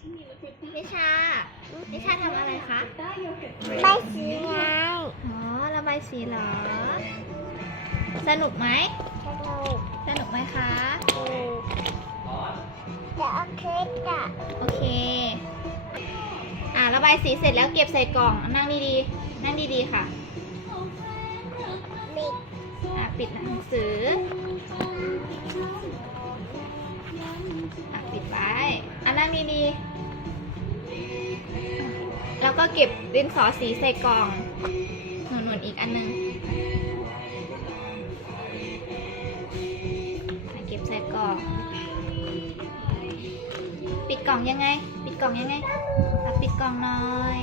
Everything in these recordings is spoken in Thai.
นิชาทำอะไรคะใบสีไงอ๋อระบายสีเหรอสนุกไหมสนุกไหมคะเดี๋ยวเอาเคสอ่ะโอเคระบายสีเสร็จแล้วเก็บใส่กล่องนั่งดีๆนั่งดีๆค่ะบิดปิดหนังสือปิดไปนั่งดีๆแล้วก็เก็บดินสอสีใส่กล่องหนุนๆอีกอันนึงเก็บใส่กล่องปิดกล่องยังไงปิดกล่องยังไงปิดกล่องหน่อย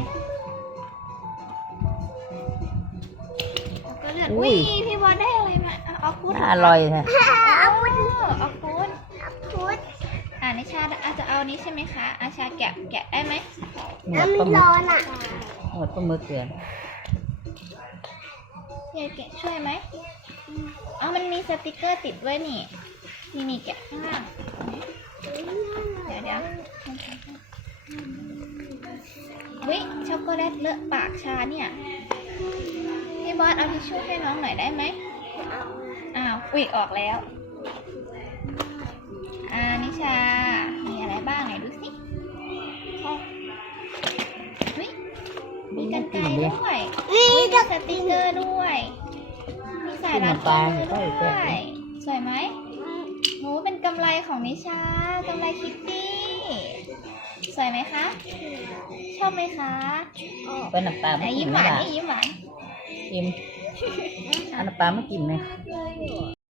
แล้วก็เลือดอุ้ยพี่บอลได้อะไรมาออกฟุตอร่อยแท้ออกฟุตพุทธนิชาอาจจะเอานี้ใช่ไหมคะอาชาแกะได้ไหมน้ำมันร้อนอ่ะหมดปลาหมึกเกลืออยากแกะช่วยไหมมันมีสติกเกอร์ติดไว้นี่แกะข้างล่างเดี๋ยววิช็อกโกแลตเลอะปากชาเนี่ยพี่บอสเอาทิชชู่ให้น้องหน่อยได้ไหมอุ๊ยออกแล้วนิชามีอะไรบ้างไหนดูสิมีกรรไกรด้วยมีสติกเกอร์ด้วยมีสายรัดข้อมือด้วยสวยไหมหนูเป็นกำไรของนิชากำไรคิตตี้สวยไหมคะชอบไหมคะเป็นน้ำปลาไม่กินยิ้มหวานยิ้มหวานกินน้ำปลาไม่กินไหม